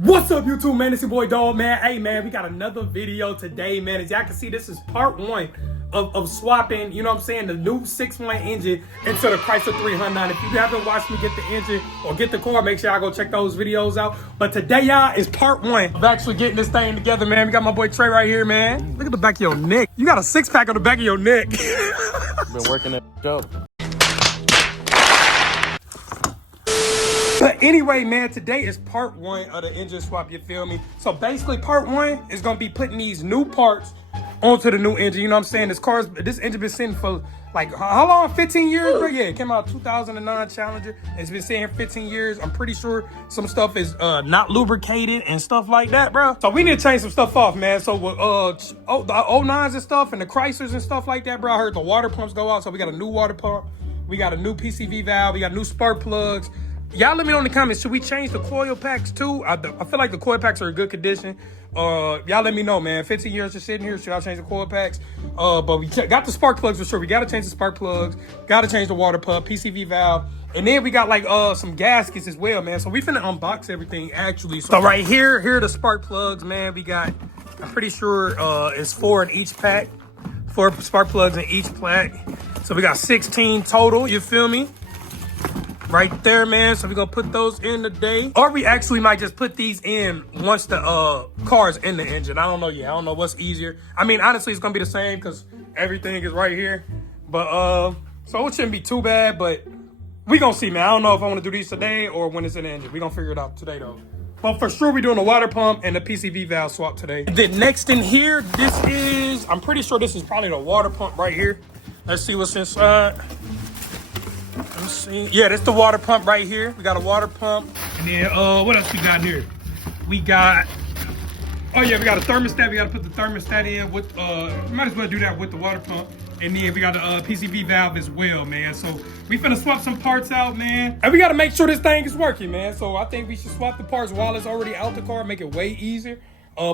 What's up, YouTube, man? It's your boy Dog, man. Hey, man, we got another video today, man. As y'all can see, this is part one of swapping, you know what I'm saying, the new 6.1 engine into the Chrysler 300. If you haven't watched me get the engine or get the car, make sure y'all go check those videos out. But today, y'all, is part one of actually getting this thing together, man. We got my boy Trey right here, man. Look at the back of your neck. You got a six-pack on the back of your neck. Been working that out. But anyway, man, today is part one of the engine swap, you feel me? So basically part one is gonna be putting these new parts onto the new engine, you know what I'm saying? This engine been sitting for like, how long? 15 years, bro? Yeah, it came out 2009 Challenger. It's been sitting here 15 years. I'm pretty sure some stuff is not lubricated and stuff like that, bro. So we need to change some stuff off, man. So with the 09s and stuff and the Chryslers and stuff like that, bro, I heard the water pumps go out. So we got a new water pump. We got a new PCV valve. We got new spark plugs. Y'all let me know in the comments, should we change the coil packs too? I feel like the coil packs are in good condition. Y'all let me know, man. 15 years just sitting here, should I change the coil packs? But we got the spark plugs for sure. We got to change the spark plugs. Got to change the water pump, PCV valve. And then we got like some gaskets as well, man. So we finna unbox everything actually. So right here are the spark plugs, man. We got, I'm pretty sure it's 4 in each pack. 4 spark plugs in each pack. So we got 16 total, you feel me? Right there, man. So we're gonna put those in today. Or we actually might just put these in once the car's in the engine. I don't know yet. I don't know what's easier. I mean, honestly, it's gonna be the same because everything is right here. But so it shouldn't be too bad, but we gonna see, man. I don't know if I wanna do these today or when it's in the engine. We gonna figure it out today though. But for sure, we're doing the water pump and the PCV valve swap today. And then next in here, this is, I'm pretty sure this is probably the water pump right here. Let's see what's inside. Let's see. Yeah, that's the water pump right here. We got a water pump. And then what else we got here? We got, oh yeah, we got a thermostat. We got to put the thermostat in with, might as well do that with the water pump. And then we got the PCV valve as well, man. So we finna swap some parts out, man. And we got to make sure this thing is working, man. So I think we should swap the parts while it's already out the car, make it way easier.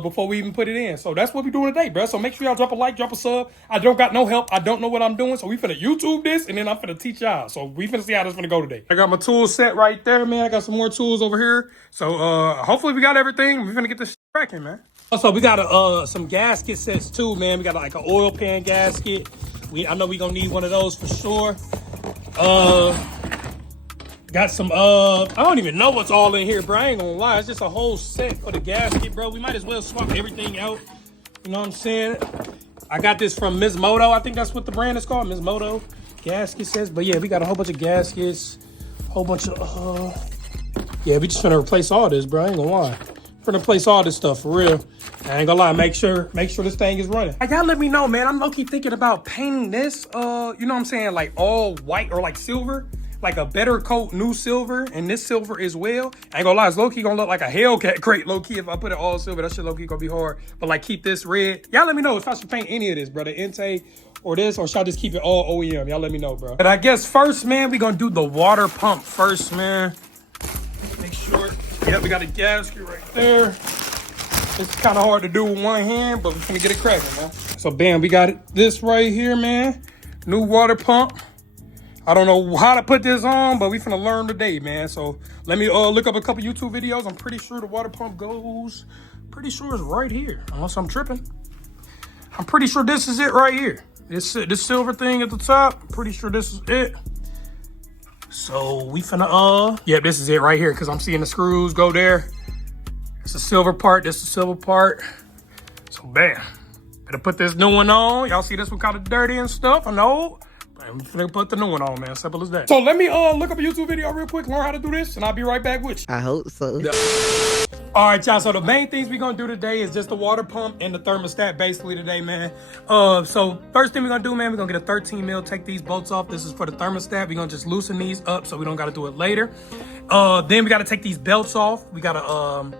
Before we even put it in. So that's what we doing today, bro. So make sure y'all drop a like, drop a sub. I don't got no help. I don't know what I'm doing. So we finna YouTube this and then I'm finna teach y'all. So we finna see how this finna go today. I got my tool set right there, man. I got some more tools over here. So hopefully we got everything. We finna get this shit cracking, man. Also, we got some gasket sets too, man. We got like an oil pan gasket. I know we gonna need one of those for sure. Got some, I don't even know what's all in here, bro. I ain't gonna lie. It's just a whole set for the gasket, bro. We might as well swap everything out. You know what I'm saying? I got this from Ms. Moto. I think that's what the brand is called, Ms. Moto. Gasket sets. But yeah, we got a whole bunch of gaskets. Whole bunch of, yeah, we just finna replace all this, bro. I ain't gonna lie. Finna replace all this stuff, for real. I ain't gonna lie. Make sure this thing is running. Hey, y'all let me know, man. I'm low-key thinking about painting this, you know what I'm saying? Like all white or like silver. Like a better coat, new silver, and this silver as well. I ain't gonna lie, it's low-key gonna look like a Hellcat crate, low-key. If I put it all silver, that shit low-key gonna be hard. But like, keep this red. Y'all let me know if I should paint any of this, bro. The intake or this, or should I just keep it all OEM? Y'all let me know, bro. But I guess first, man, we gonna do the water pump first, man. Make sure, yep, we got a gasket right there. It's kind of hard to do with one hand, but we're gonna get it cracking, man. So bam, we got this right here, man. New water pump. I don't know how to put this on, but we finna learn today, man. So let me look up a couple YouTube videos. I'm pretty sure the water pump goes, pretty sure it's right here, unless I'm tripping. I'm pretty sure this is it right here. This silver thing at the top, pretty sure this is it. So we finna, yeah, this is it right here, because I'm seeing the screws go there. It's the silver part, this is the silver part. So bam, better put this new one on. Y'all see this one kind of dirty and stuff, I know. I'm gonna put the new one on, man. Simple as that. So let me look up a YouTube video real quick, learn how to do this, and I'll be right back with you. I hope so. Yeah. All right, y'all. So the main things we're gonna do today is just the water pump and the thermostat, basically today, man. So first thing we're gonna do, man, we're gonna get a 13 mil, take these bolts off. This is for the thermostat. We're gonna just loosen these up so we don't gotta do it later. Then we gotta take these belts off. We gotta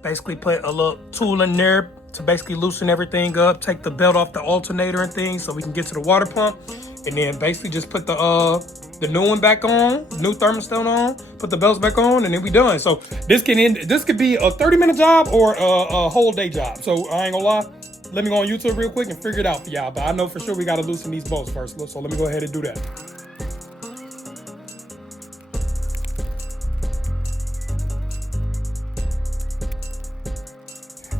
basically put a little tool in there to basically loosen everything up, take the belt off the alternator and things so we can get to the water pump. And then basically just put the new one back on, new thermostat on, put the belts back on, and then we done. So this could be a 30-minute job or a whole day job. So I ain't gonna lie, let me go on YouTube real quick and figure it out for y'all. But I know for sure we gotta loosen these bolts first. So let me go ahead and do that.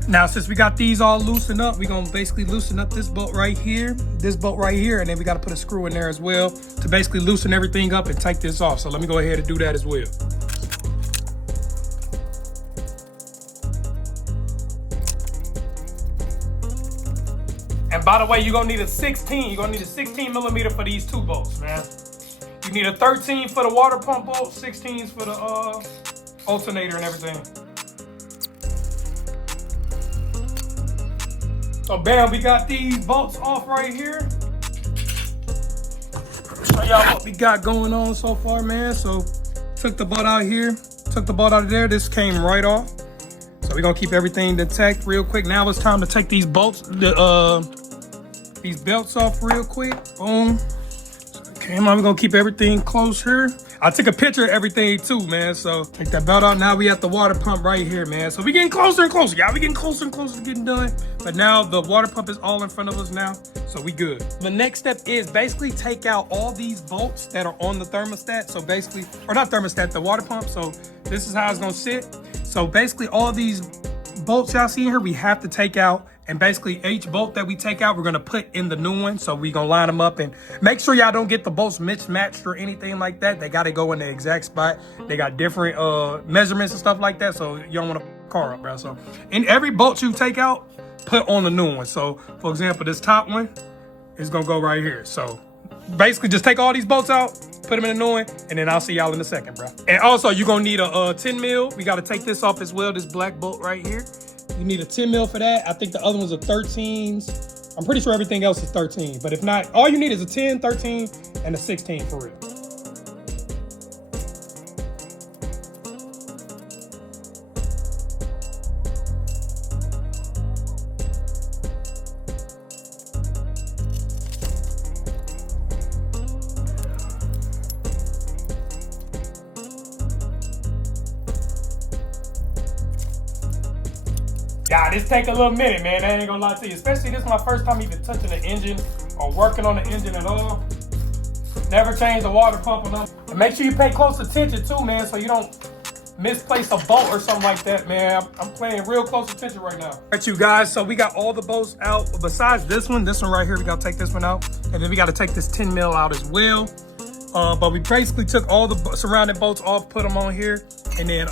Now, since we got these all loosened up, we're gonna basically loosen up this bolt right here, and then we gotta put a screw in there as well to basically loosen everything up and take this off. So let me go ahead and do that as well. And by the way, you're gonna need a 16. You're gonna need a 16 millimeter for these two bolts, man. You need a 13 for the water pump bolt, 16s for the alternator and everything. So bam, we got these bolts off right here. Show y'all what we got going on so far, man. So took the bolt out here, took the bolt out of there. This came right off. So we're gonna keep everything intact real quick. Now it's time to take these bolts, these belts off real quick. Boom. Okay, we're gonna keep everything close here. I took a picture of everything too, man. So take that belt out. Now we at the water pump right here, man. So we getting closer and closer, y'all. We getting closer and closer to getting done. But now the water pump is all in front of us now. So we good. The next step is basically take out all these bolts that are on the thermostat. So basically, or not thermostat, the water pump. So this is how it's gonna sit. So basically all these bolts y'all see here, we have to take out. And basically each bolt that we take out, we're gonna put in the new one. So we're gonna line them up and make sure y'all don't get the bolts mismatched or anything like that. They gotta go in the exact spot. They got different measurements and stuff like that. So you don't wanna car up, bro. So in every bolt you take out, put on the new one. So for example, this top one is gonna go right here. So basically just take all these bolts out, put them in the new one, and then I'll see y'all in a second, bro. And also you're gonna need a 10 mil. We gotta take this off as well, this black bolt right here. You need a 10 mil for that. I think the other ones are 13s. I'm pretty sure everything else is 13. But if not, all you need is a 10, 13, and a 16 for real. Yeah, this take a little minute, man. I ain't gonna lie to you. Especially this is my first time even touching the engine or working on the engine at all. Never change the water pump or nothing. And make sure you pay close attention too, man, so you don't misplace a bolt or something like that, man. I'm paying real close attention right now. All right, you guys, so we got all the bolts out. Besides this one right here, we gotta take this one out. And then we gotta take this 10 mil out as well. But we basically took all the surrounding bolts off, put them on here. And then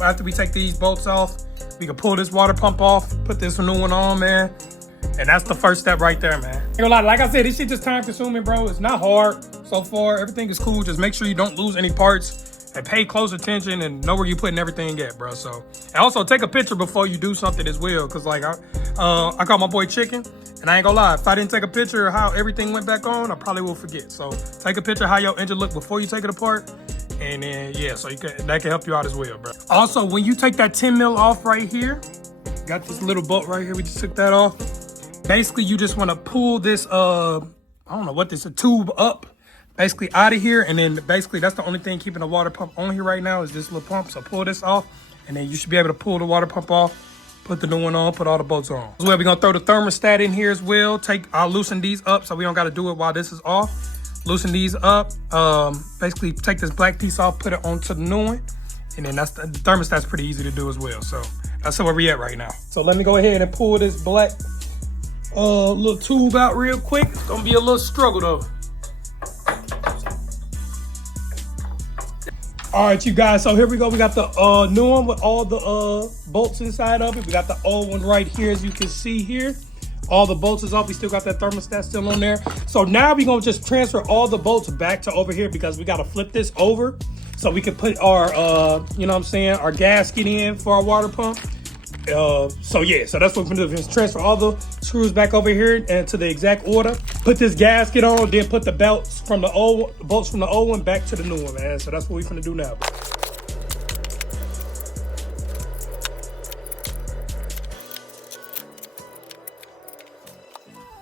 after we take these bolts off, we can pull this water pump off, put this new one on, man. And that's the first step right there, man. Ain't gonna lie, like I said, this shit just time consuming, bro. It's not hard so far. Everything is cool. Just make sure you don't lose any parts and pay close attention and know where you're putting everything at, bro. So, and also take a picture before you do something as well. Cause like I caught my boy Chicken, and I ain't gonna lie, if I didn't take a picture of how everything went back on, I probably will forget. So take a picture of how your engine looked before you take it apart. And then, yeah, so that can help you out as well, bro. Also, when you take that 10 mil off right here, got this little bolt right here, we just took that off. Basically, you just wanna pull this, I don't know what this, a tube up, basically out of here. And then basically, that's the only thing keeping the water pump on here right now is this little pump. So pull this off, and then you should be able to pull the water pump off, put the new one on, put all the bolts on. As well, we're gonna throw the thermostat in here as well. I'll loosen these up so we don't gotta do it while this is off. Loosen these up, basically take this black piece off, put it onto the new one, and then the thermostat's pretty easy to do as well. So that's where we at right now. So let me go ahead and pull this black little tube out real quick. It's gonna be a little struggle though. All right, you guys, so here we go. We got the new one with all the bolts inside of it. We got the old one right here, as you can see here. All the bolts is off. We still got that thermostat still on there. So now we're gonna just transfer all the bolts back to over here because we gotta flip this over so we can put our, you know what I'm saying, our gasket in for our water pump. So yeah, so that's what we're gonna do, is transfer all the screws back over here and to the exact order. Put this gasket on, then put the bolts from the old one back to the new one, man. So that's what we're gonna do now.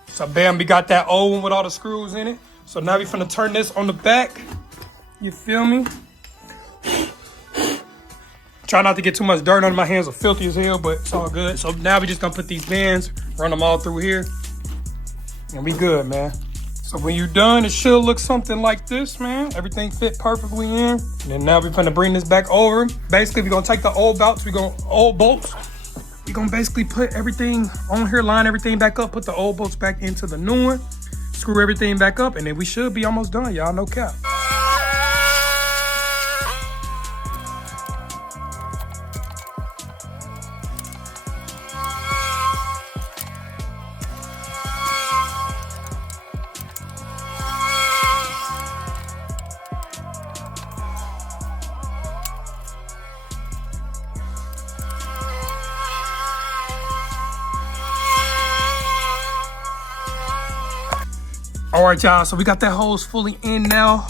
So bam, we got that old one with all the screws in it. So now we're finna turn this on the back. You feel me? Try not to get too much dirt on my hands, are filthy as hell, but it's all good. So now we just gonna put these bands, run them all through here, and we good, man. So when you're done, it should look something like this, man. Everything fit perfectly in. And then now we're gonna bring this back over. Basically, we're gonna take the old bolts, we're gonna gonna basically put everything on here, line everything back up, put the old bolts back into the new one, screw everything back up, and then we should be almost done, y'all, no cap. All right, y'all, so we got that hose fully in now.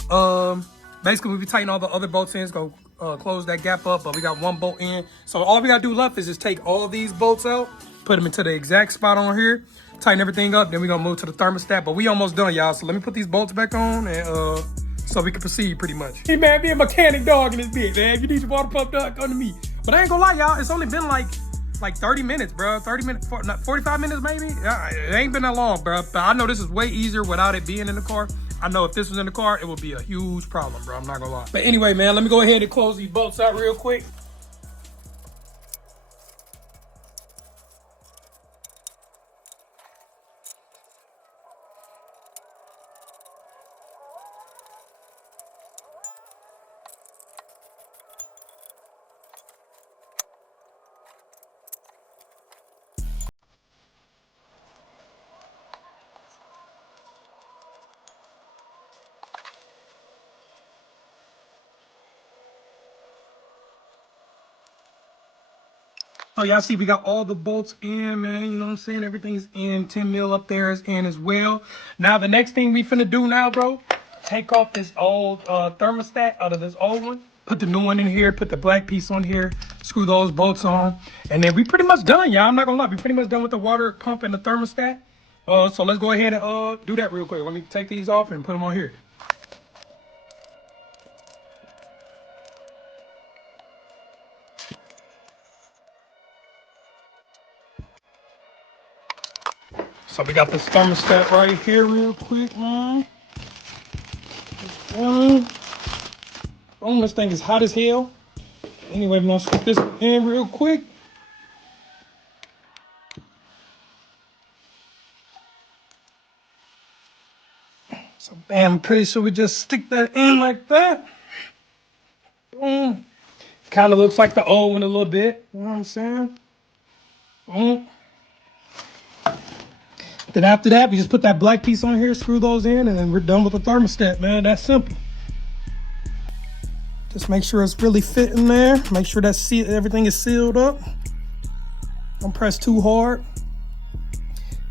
Basically, we tighten all the other bolts in, go close that gap up, but we got one bolt in. So all we gotta do left is just take all these bolts out, put them into the exact spot on here, tighten everything up, then we're gonna move to the thermostat. But we almost done, y'all, so let me put these bolts back on, and so we can proceed pretty much. Hey, man, be a mechanic dog in this bitch, man. If you need your water pump dog, come to me. But I ain't gonna lie, y'all, it's only been like 30 minutes, bro. 30 minutes, 45 minutes maybe. It ain't been that long, bro. But I know this is way easier without it being in the car. I know if this was in the car, it would be a huge problem, bro. I'm not gonna lie. But anyway, man, let me go ahead and close these bolts out real quick. So y'all see we got all the bolts in, man. You know what I'm saying? Everything's in. 10 mil up there is in as well. Now the next thing we finna do now, bro, take off this old thermostat out of this old one. Put the new one in here, put the black piece on here, screw those bolts on. And then we pretty much done, y'all. I'm not gonna lie, we pretty much done with the water pump and the thermostat. So let's go ahead and do that real quick. Let me take these off and put them on here. So we got this thermostat right here real quick, man. Oh, this thing is hot as hell. Anyway, we're gonna stick this in real quick. So bam, I'm pretty sure we just stick that in like that. Boom. Kind of looks like the old one a little bit. You know what I'm saying? Boom. Then after that, we just put that black piece on here, screw those in, and then we're done with the thermostat, man. That's simple. Just make sure it's really fitting there. Make sure that everything is sealed up. Don't press too hard.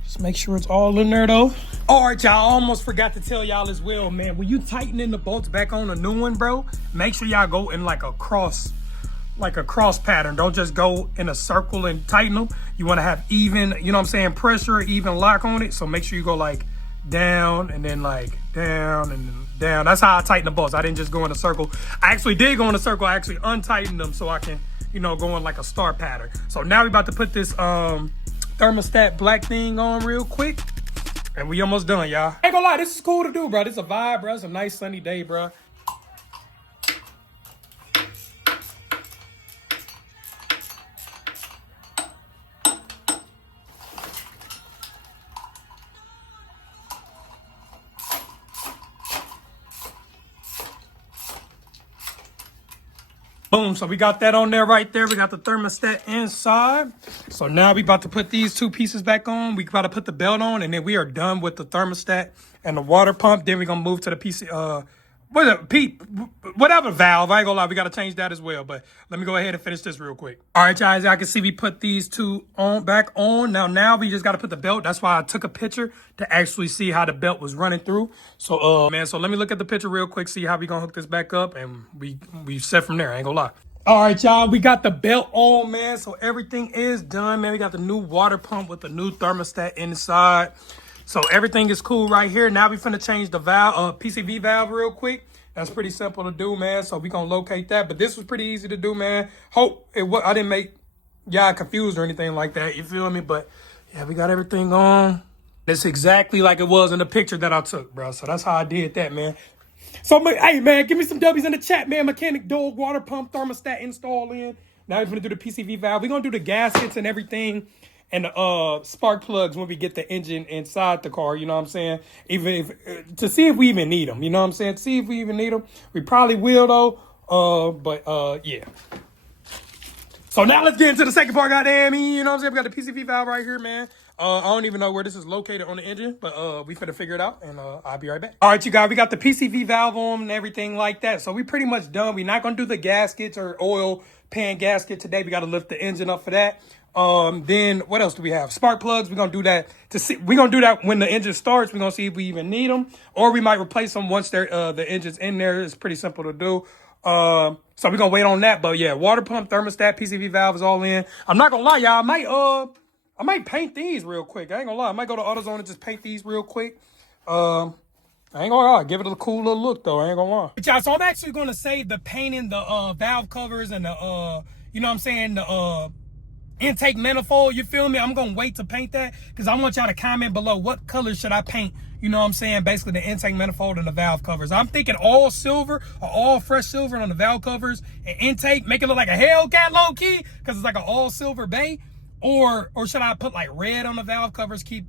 Just make sure it's all in there, though. All right, y'all, I almost forgot to tell y'all as well, man. When you tightening the bolts back on a new one, bro, make sure y'all go in like a cross pattern. Don't just go in a circle and tighten them. You want to have even, you know what I'm saying, pressure, even lock on it. So make sure you go like down and then like down and then down. That's how I tighten the bolts. I didn't just go in a circle. I actually did go in a circle. I actually untightened them so I can, you know, go in like a star pattern. So now we're about to put this thermostat black thing on real quick. And we almost done, y'all. Ain't gonna lie, this is cool to do, bro. This is a vibe, bro. It's a nice sunny day, bro. Boom, so we got that on there right there. We got the thermostat inside. So now we about to put these two pieces back on. We about to put the belt on, and then we are done with the thermostat and the water pump. Then we're gonna move to the PC, whatever valve. I ain't gonna lie, we gotta change that as well. But let me go ahead and finish this real quick. All right, guys, I can see we put these two back on. Now we just gotta put the belt. That's why I took a picture to actually see how the belt was running through. So man, so let me look at the picture real quick, see how we gonna hook this back up, and we set from there. I ain't gonna lie. All right, y'all, we got the belt on, man. So everything is done, man. We got the new water pump with the new thermostat inside. So everything is cool right here. Now we finna change the valve, PCV valve real quick. That's pretty simple to do, man. So we gonna locate that. But this was pretty easy to do, man. Hope I didn't make y'all confused or anything like that. You feel me? But yeah, we got everything on. It's exactly like it was in the picture that I took, bro. So that's how I did that, man. So, hey, man, give me some W's in the chat, man. Mechanic dog water pump thermostat install in. Now we're gonna do the PCV valve. We're gonna do the gaskets and everything, and the spark plugs when we get the engine inside the car. You know what I'm saying? Even if to see if we even need them. You know what I'm saying? To see if we even need them. We probably will though. Yeah. So now let's get into the second part, goddamn me. You know what I'm saying? We got the PCV valve right here, man. I don't even know where this is located on the engine, but we finna figure it out, and I'll be right back. All right, you guys, we got the PCV valve on and everything like that. So we pretty much done. We're not gonna do the gaskets or oil pan gasket today. We gotta lift the engine up for that. Then what else do we have? Spark plugs. We're gonna do that to see. We're gonna do that when the engine starts. We're gonna see if we even need them, or we might replace them once they're the engine's in there. It's pretty simple to do. So we're gonna wait on that. But yeah, water pump, thermostat, PCV valve is all in. I'm not gonna lie, y'all. I might paint these real quick. I ain't gonna lie. I might go to AutoZone and just paint these real quick. I ain't gonna lie. Give it a cool little look though. I ain't gonna lie. But y'all, so I'm actually gonna save the painting the valve covers and the you know what I'm saying, the intake manifold, you feel me? I'm gonna wait to paint that because I want y'all to comment below what color should I paint, you know what I'm saying, basically the intake manifold and the valve covers. I'm thinking all silver or all fresh silver on the valve covers and intake, make it look like a Hellcat low key because it's like an all silver bay, or should I put like red on the valve covers, keep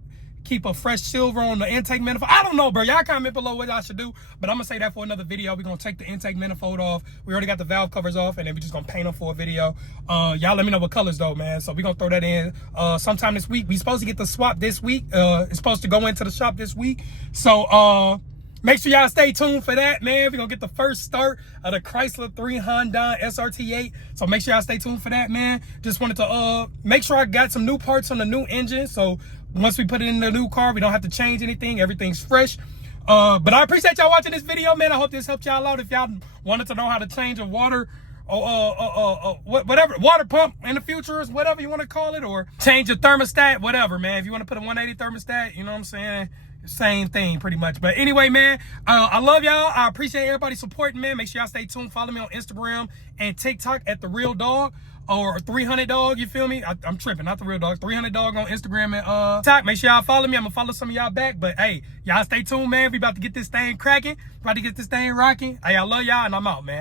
a fresh silver on the intake manifold? I don't know, bro. Y'all comment below what I should do, but I'm gonna say that for another video. We're gonna take the intake manifold off. We already got the valve covers off, and then we're just gonna paint them for a video. Y'all let me know what colors though, man. So we're gonna throw that in sometime this week. We supposed to get the swap this week. It's supposed to go into the shop this week. So make sure y'all stay tuned for that, man. We're gonna get the first start of the Chrysler 300 SRT8. So make sure y'all stay tuned for that, man. Just wanted to make sure I got some new parts on the new engine. So once we put it in the new car, we don't have to change anything. Everything's fresh. But I appreciate y'all watching this video, man. I hope this helped y'all out. If y'all wanted to know how to change a water whatever, water pump in the future, is whatever you want to call it, or change a thermostat, whatever, man. If you want to put a 180 thermostat, you know what I'm saying? Same thing pretty much. But anyway, man, I love y'all. I appreciate everybody supporting, man. Make sure y'all stay tuned. Follow me on Instagram and TikTok at The Real Dog, or 300 Dog, you feel me? I'm tripping, not The Real Dog. 300 Dog on Instagram and TikTok. Make sure y'all follow me. I'm gonna follow some of y'all back. But hey, y'all stay tuned, man. We about to get this thing cracking. About to get this thing rocking. Hey, I love y'all, and I'm out, man.